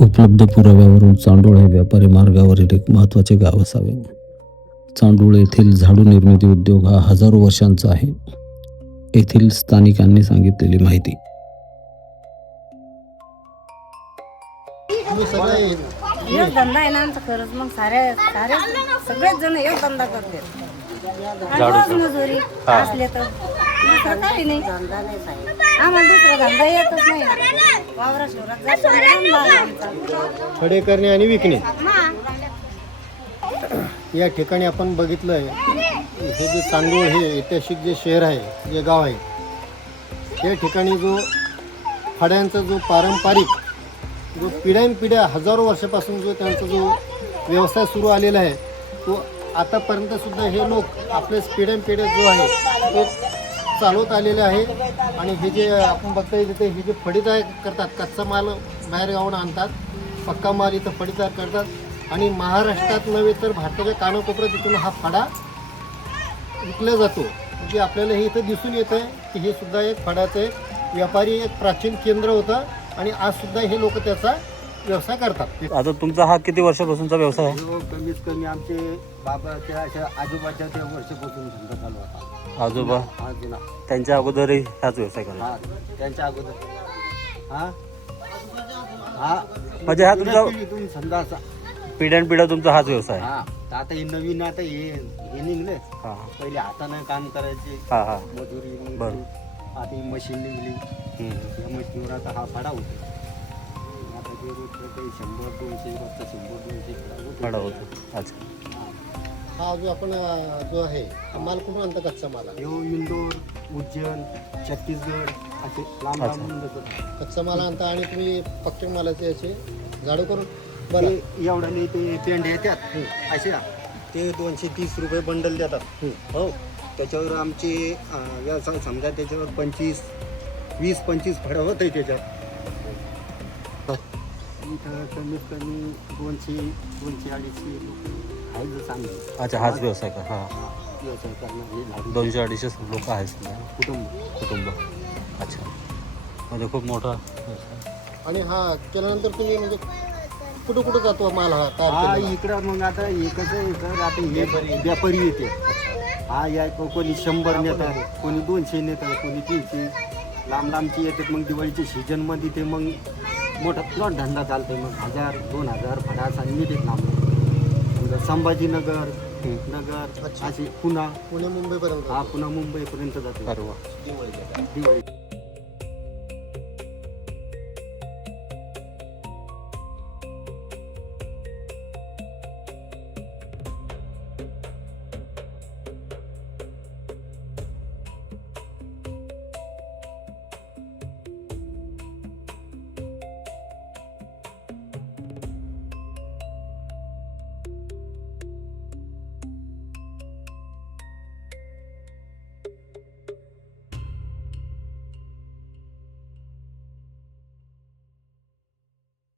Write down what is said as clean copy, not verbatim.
उपलब्ध पुराव्यावरून चांडोळ हे व्यापारी मार्गावरील एक महत्त्वाचे गाव असावे. चांडोळ येथील झाडू निर्मिती उद्योग हा हजारो वर्षांचा आहे. येथील स्थानिकांनी सांगितलेली माहिती. एक धंदा आहे ना आमचा खरंच. मग सगळेच जण एक धंदा करतात. आणि रोज मजुरी असले तर दुसरं काही नाही. आम्हाला दुसरा धंदा येतच नाही. वावरा शिवरात जास्त धंदा आहे आमचा. खडे करणे आणि विकणे. हा. या ठिकाणी आपण बघितलं आहे हे जे चांदोळ हे ऐतिहासिक जे शहर आहे, जे गाव आहे, या ठिकाणी जो फड्यांचा जो पारंपरिक जो पिढ्यानपिढ्या हजारो वर्षापासून जो त्यांचा जो व्यवसाय सुरू आलेला आहे, तो आतापर्यंत सुद्धा हे लोक आपले पिढ्यानपिढ्या जो आहे तो चालवत आलेले आहे. आणि हे जे आपण बघता येते हे जे फडी तयार करतात, कच्चा माल बाहेर गावून आणतात, पक्का माल इथं फडी तयार करतात आणि महाराष्ट्रात नव्हे तर भारताच्या कानाकोपऱ्यात तिथून हा फडा विकला जातो. म्हणजे आपल्याला हे इथं दिसून येतं आहे की हे सुद्धा एक फडाचं एक व्यापारी एक प्राचीन केंद्र होतं आणि आज सुद्धा हे लोक त्याचा व्यवसाय करतात. आता तुमचा हा किती वर्षापासूनचा व्यवसाय आहे? जो कमीत कमी आमचे बाबाच्या अशा आजोबाच्या त्या वर्षापासून धंदा चालू होता. आजोबा हा जुना. त्यांच्या अगोदरही ह्याच व्यवसाय करायचा. हा त्यांच्या अगोदर हा म्हणजे हा तुमचा पिढीतून समजा असा. पिढ्यानपिढ्या तुमचा हाच व्यवसाय आहे. हा तर आता हे नवीन आता हे निघले. हा पहिले हातानं काम करायचे, हा हा मजुरी मग बरं. आता ही मशीन निघली. हम्म. या मशीनवर आता हा फडा होतो. आता ते रोजचं काही 100-200 रोजचा 100-200 फडा होतो. अच्छा. हा जो आपण जो आहे हा माल कुठून आणता कच्चा माल? यो इंदोर, उज्जैन, छत्तीसगड असे लांब अच्छा. लांब जातात. कच्चा माल आणता आणि तुम्ही पक्के मालाचे याचे झाडू करून बरं ते एवढ्याने ते पेंड येतात असे ते 230 रुपये बंडल देतात. हो त्याच्यावर आमचे व्यवसाय समजा त्याच्यावर 20-25 फळं होत आहे त्याच्यात. इथं कमीत कमी 200-250 लोक आहेत जसं आम्ही. अच्छा, हाच व्यवसाय का? हा. व्यवसाय करणं हे झाडू 200-250 लोक आहेत समजा. कुटुंब. अच्छा, म्हणजे खूप मोठा व्यवसाय. आणि हा केल्यानंतर तुम्ही म्हणजे कुठं कुठं जातो माल हा तयार हा केलेला? इकडं मग आता एकच आता हे व्यापारी येते. हा या कोणी 100 नेतात, कोणी 200 नेतात, कोणी 300. लांब लांबची येतात. मग दिवाळीच्या सीजनमध्ये ते मग मोठा प्लॉट धंदा चालतो. मग 1000-2000 फडा असा नेतात लांब. समजा संभाजीनगर नगर अच्छा. असे पुणे पुणे मुंबईपर्यंत हा पुन्हा मुंबईपर्यंत जातो. परवा दिवाळी